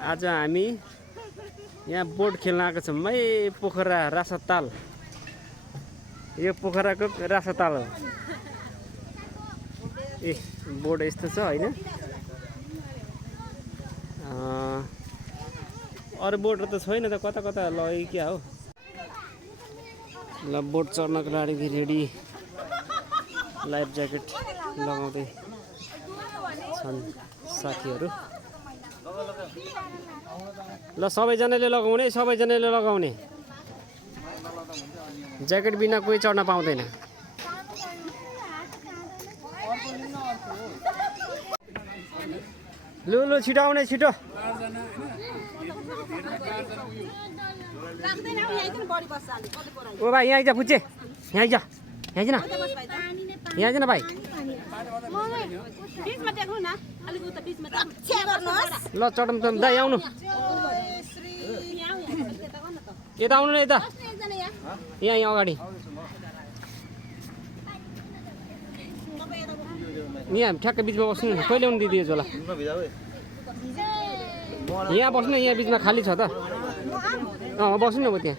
आज हामी यहाँ बोट खेल्न आएको छौँ है पोखरा रासाताल। यो पोखराको रासाताल हो। ए बोट यस्तो छ हैन। अरू बोटहरू त छैन त कता कता लग्यो क्या हो। ल बोट चढ्नको लागि रेडी लाइफ ज्याकेट लगाउँदै छन् साथीहरू। ल सबैजनाले लगाउने ज्याकेट बिना कोही चढ्न पाउँदैन। लु लु छिटो आउने छिटो। ओ भाइ यहाँ आइज पुच्चे, यहाँ आइज न भाइ। ल चढौँ त दाइ आउनु। यता आउनु न यता, यहाँ अगाडि यहाँ ठ्याक्कै बिचमा बस्नु न। कहिले आउनु दिदी होला यहाँ बस्नु। यहाँ बिचमा खाली छ त। बस्नु न म त्यहाँ।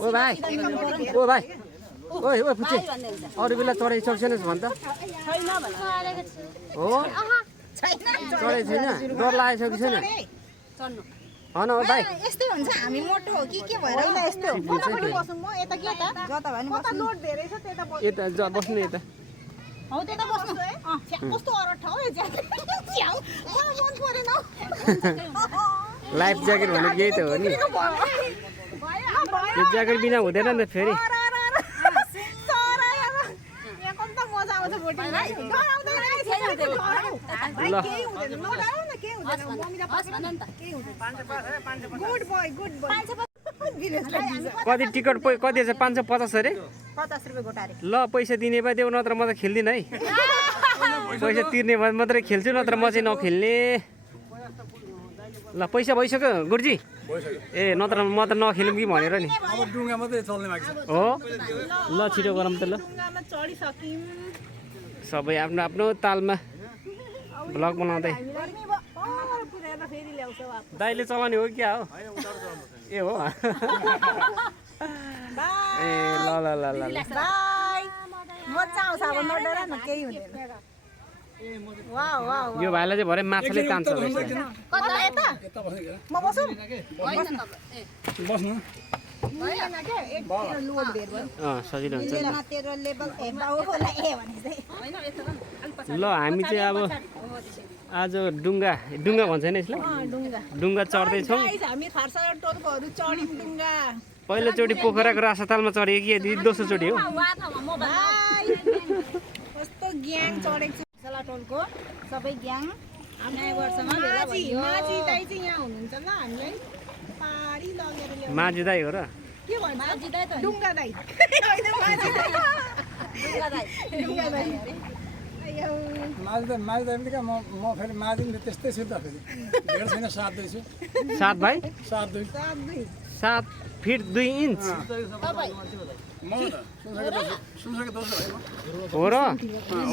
ओ भाइ ओइ पुच्चे अरू बेला चढाइसकेको छैनस् भन् त। हो चढाइ छैन, डर लागेको कि छैन? हन भाइ यस्तै हुन्छ। हामी मोटो हो कि के भएर यस्तो बस्नु। म यता के त जता भने कता लोड धेरै छ त्यता यता बस्नु यता। हौ त्यता बस्नु। कस्तो अरठ हो यो ज्याकेट। छ्याउ मलाई मन परेन। लाइफ ज्याकेट भनेको यही त हो नि। यो ज्याकेट बिना हुँदैन नि त फेरि। कति टिकट कति छ? 550 अरे? 50 रुपियाँ गोटा अरे। ल पैसा दिने भए देऊ, नत्र म त खेल्दिनँ है। पैसा तिर्ने भए मात्रै खेल्छु, नत्र म चाहिँ नखेल्ने। ल पैसा भइसक्यो गुरुजी? ए नत्र म त नखेलौँ कि भनेर नि। अब डुङ्गा मात्रै चल्ने बाँकी छ। हो ल छिटो गरौँ त। ल सबै आफ्नो आफ्नो तालमा भ्लग बनाउँदै। दाइले चलाउने हो क्या हो? ए हो। ए ल ल ल ल ल मजा आउँछ अब नडर न केही हुँदैन। वाह वाह यो भाइलाई चाहिँ भरे माछाले तान्छ रहेछ। कता यता म बसौँ बस्नु सजिलो हुन्छ। तेरो लेभल ए बाउला ए भने चाहिँ ल हामी चाहिँ अब आज डुङ्गा भन्छ नि यसलाई, डुङ्गा चढ्दैछौँ। हामी खारसा टोलकोहरू चढ्यौँ डुङ्गा। पहिलोचोटि पोखराको रासातालमा चढेको कि दोस्रो चोटि हो? कस्तो ग्याङ चढेको छु खारसा टोलको सबै ग्याङ। नयाँ वर्षमा भेला भयो। माझी दाइ चाहिँ यहाँ हुनुहुन्छ ल, हामीलाई पारी लगेर ल्याउ। माझी दाइ हो र? के भन्छ? माझी दाइ त डुङ्गा दाइ होइन, माझी दाइ डुङ्गा दाइ। माझ त क्या म फेरि माझी नि त्यस्तै छु त। फेरि धेर छैन, 7 2 छु। 7 भाइ 7 2 7 फिट 2 इन्च म त सुनसकेको दोस्रो हो र?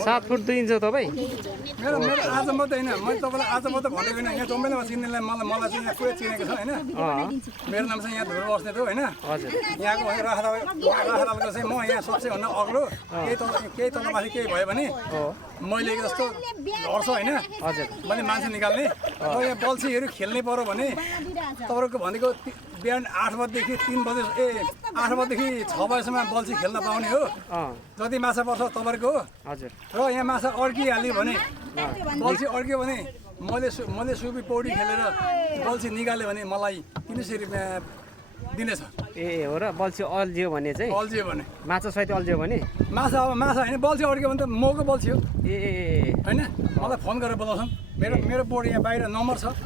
7 फुट 2 इन्च हो तपाईँ? मेरो आज मात्रै होइन, मैले तपाईँलाई आज मात्रै भनेको होइन। यहाँ जम्मैले चिन्नेलाई मलाई चाहिँ यहाँ पुरै चिनेको छ होइन। मेरो नाम चाहिँ यहाँ धुरो बस्ने थियो होइन। हजुर यहाँको रासातालको चाहिँ म यहाँ सबसे भन्दा अग्लो। केही तलमाथि केही भयो भने मैले जस्तो घर छ होइन, हजुर मैले मान्छे निकाल्ने। र यहाँ बल्छीहरू खेल्नै पर्यो भने तपाईँको भनेको बिहान 8 बजेदेखि 3 बजे 8 बजेदेखि 6 बजेसम्म बल्छी खेल्न पाउने हो। जति माछा पर्छ तपाईँको हो। हजुर र यहाँ माछा अड्किहाल्यो भने, बल्छी अड्क्यो भने मैले सुबी पौडी खेलेर बल्छी निकाल्यो भने मलाई 300 रुपियाँ दिनेछ। ए हो र? बल्छी अल्झियो भने चाहिँ? अल्झियो भने माछा सहित अल्झियो भने? माछा होइन, बल्छी अड्क्यो भने त मको बल्छी हो ए होइन। मलाई फोन गरेर बोलाउँछन्। मेरो बोर्ड यहाँ बाहिर नम्बर छ।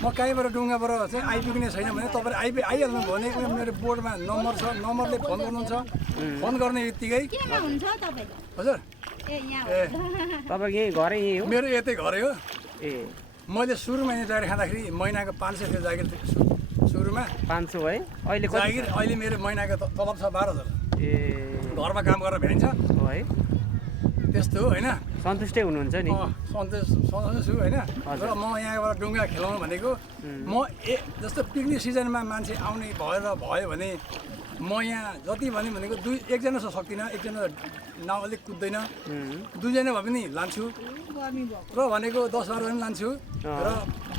म कहीँबाट डुङ्गाबाट चाहिँ आइपुग्ने छैन भने तपाईँले आइहाल्नु भने मेरो बोर्डमा नम्बर छ। नम्बरले फोन गर्नुहुन्छ। फोन गर्ने बित्तिकै हजुर ए तपाईँको यहीँ घरै यहीँ हो? मेरो यतै घरै हो। ए मैले सुरुमा यहाँ जागिर खाँदाखेरि महिनाको 500 थियो जागिर। सुरुमा 500 है? अहिले जागिर अहिले मेरो महिनाको तलब छ 12,000। ए घरमा काम गरेर भ्याइन्छ हो है त्यस्तो होइन सन्तुष्टै हुनुहुन्छ नि सन्तोष छु होइन र म यहाँबाट डुङ्गा खेलाउनु भनेको म जस्तो पिकनिक सिजनमा मान्छे आउने भयो भने म यहाँ जति भनेको एकजना सक्दिनँ एकजना नाउ अलिक कुद्दैन दुईजना भए पनि लान्छु र भनेको 10-12 पनि लान्छु र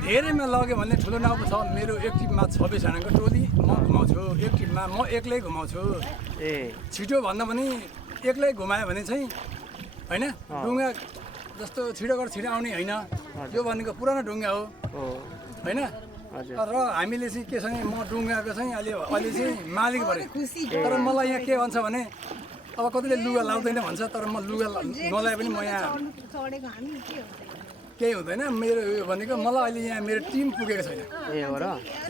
धेरैमा लग्यो भने ठुलो नाउ छ मेरो एक टिममा 26 जनाको टोली म घुमाउँछु एक टिममा म एक्लै घुमाउँछु छिटो भन्दा पनि एक्लै घुमायो भने चाहिँ होइन डुङ्गा जस्तो छिटो आउने होइन यो भनेको पुरानो डुङ्गा हो होइन र हामीले चाहिँ के छ भने म डुङ्गाको चाहिँ अहिले चाहिँ मालिक भएँ तर मलाई यहाँ के भन्छ भने अब कतिले लुगा लाउँदैन भन्छ तर म लुगा नलाए पनि म यहाँ केही हुँदैन मेरो यो भनेको मलाई अहिले यहाँ मेरो टिम पुगेको छैन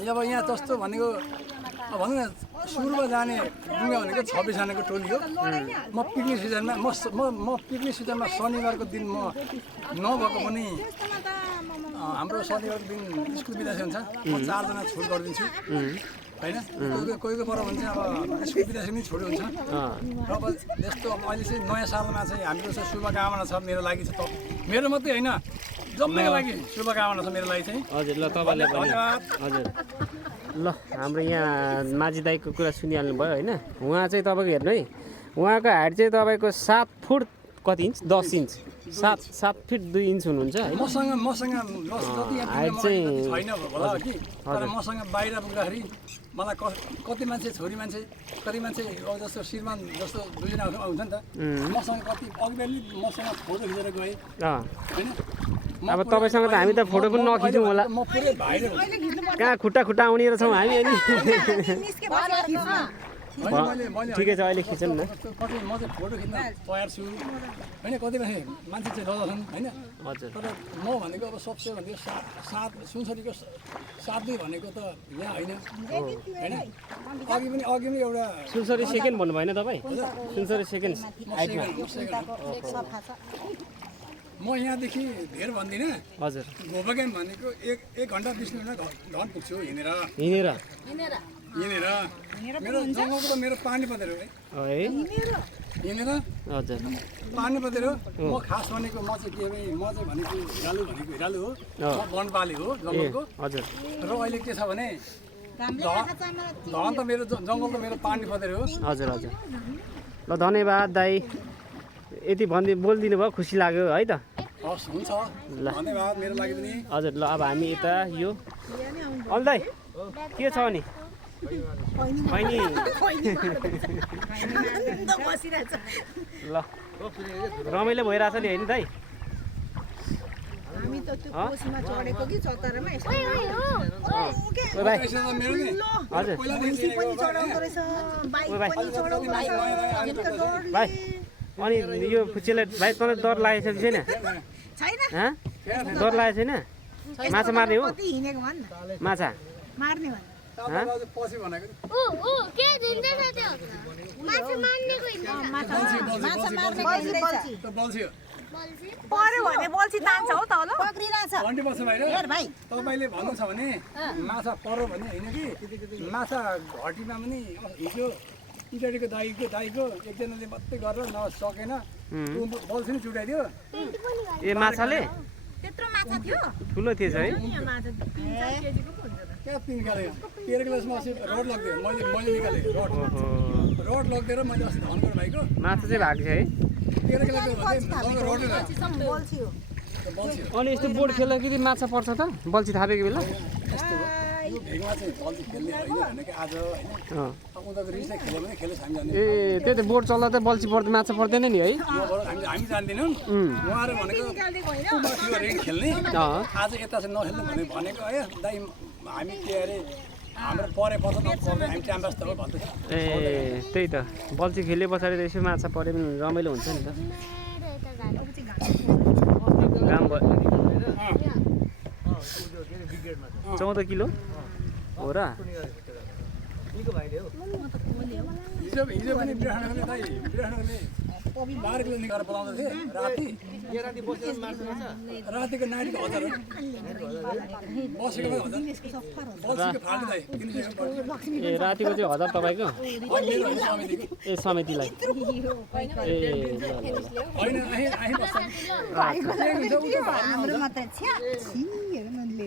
अब यहाँ जस्तो भनेको भनौँ न सुरुमा जाने डुङ्गा भनेको 26 जनाको टोली हो म पिकनिक सिजनमा म पिकनिक सिजनमा शनिबारको दिन म नभएको पनि हाम्रो शनिबारको दिन स्कुल विद्यार्थी हुन्छ म 4 जना छुट गरिदिन्छु होइन कोही पर भने चाहिँ अब स्कुल विद्यार्थी पनि छुट हुन्छ र अब यस्तो अब अहिले चाहिँ नयाँ सालमा चाहिँ हाम्रो चाहिँ शुभकामना छ मेरो लागि चाहिँ मेरो मात्रै होइन जम्मैको लागि शुभकामना छ मेरो लागि चाहिँ हजुर ल तपाईँलाई पनि हजुर ल हाम्रो यहाँ माझी दाईको कुरा सुनिहाल्नु भयो होइन उहाँ चाहिँ तपाईँको हेर्नु है उहाँको हाइट चाहिँ तपाईँको 7 फुट कति इन्च 10 इन्च 7 फिट 2 इन्च हुनुहुन्छ है मसँग हाइट चाहिँ छैन होला कि तर मसँग बाहिर पुग्दाखेरि मलाई कति मान्छे छोरी मान्छे कति मान्छे जस्तो श्रीमान जस्तो दुईजना हुन्छ नि त मसँग कति अघि मसँग फोटो खिचेर गएँ होइन अब तपाईँसँग त हामी त फोटो पनि नखिचौँ होला म पुरै भाइरल कहाँ खुट्टा आउने रहेछौँ हामी अनि ठिकै छ अहिले खिचौँ न कति म चाहिँ फोटो खिच्न तयार छु होइन कति मान्छे चाहिँ डराउँछन् होइन हजुर तर म भनेको अब सबसे भनेको सुनसरीको 7-2 भनेको त यहाँ होइन होइन अघि पनि एउटा सुनसरी सेकेन्ड भन्नु भएन तपाईँ सुनसरी सेकेन्ड हाइटमा म यहाँदेखि धेर भन्दिनँ हजुर गोबगाम भनेको 1 घन्टा 20 मिनटमा घर पुग्छु हिँडेर मेरो जङ्गलको त मेरो पानी पतेरो है हिँडेर हजुर पानी पतेरो म खास भनेको म चाहिँ भनेको हिरालु हो म वनपाली हो जङ्गलको हजुर र अहिले के छ भने धन त मेरो जङ्गल त मेरो पानी पतेरो हो हजुर ल धन्यवाद दाई यति बोलिदिनु भयो खुसी लाग्यो है त हस् हुन्छ ल धन्यवाद मेरो लागि पनि हजुर ल अब हामी यता यो अल दाई के छ नि बहिनी ल रमाइलो भइरहेछ नि होइन दाई हामी त त्यो कोसीमा चढेको कि चतरमा यस्तो हजुर पनि चढाउँदो रहेछ बाइक पनि चढाउँदो रहेछ भाइ अनि यो फुच्चेलाई भाइ तँलाई डर लागेको छ कि छैन डर लागेको छैन माछा मार्ने हो माछा मार्ने पछि भनेको पर्यो भने बल्छी तान्छ हो त होला पक्रिरहेछ तपाईँले भन्नु छ भने माछा पर्यो भने होइन कि माछा घटीमा पनि हिजो इटाडीको दाईको एकजनाले मात्रै गरेर नसकेन बल्छी नै चुटाइदियो ए माछाले त्यत्रो माछा थियो ठुलो थिएछ है क्या 3 किलो 13 किलोमा रड लगिदियो मैले निकालेँ रड लगिदिएर मैले अस्ति धनको भाइको माछा चाहिँ भएको छ है 13 किलो बल्छी हो अनि यस्तो बोर्ड खेल्दा कि माछा पर्छ त बल्छी थापेको बेला यो भेगमा चाहिँ बल्छी खेल्ने होइन भनेको आज होइन उनीहरूको रिसले खेल्यो भने खेल्छ हामी जान्दैनौँ ए त्यही त बोर्ड चल्दा त बल्छी पर्दा माछा पर्दैन नि है हामी जान्दैनौँ उहाँहरू भनेको रेड खेल्ने आज यता चाहिँ नखेल्नु भनेको है दाइ हामी के अरे हाम्रो परे पर्छ नपर्ने हामी क्याम्पस त हो भन्दैछ ए त्यही त बल्छी खेले पछाडि त यसो माछा पऱ्यो भने रमाइलो हुन्छ नि त घाम भयो 14 किलो हो र हिजो पनि बिरानले 12 किलो निकालेर बोलाउँदै थिएँ राति रातिको नाइटको 1000 बसेको 1000 बसेको फाल्दै किनिसकेको ए रातिको चाहिँ 1000 तपाईँको मेरो समितिको ए समितिलाई ए होइन आही बस्छ हाम्रोमा त छ्या छिहरू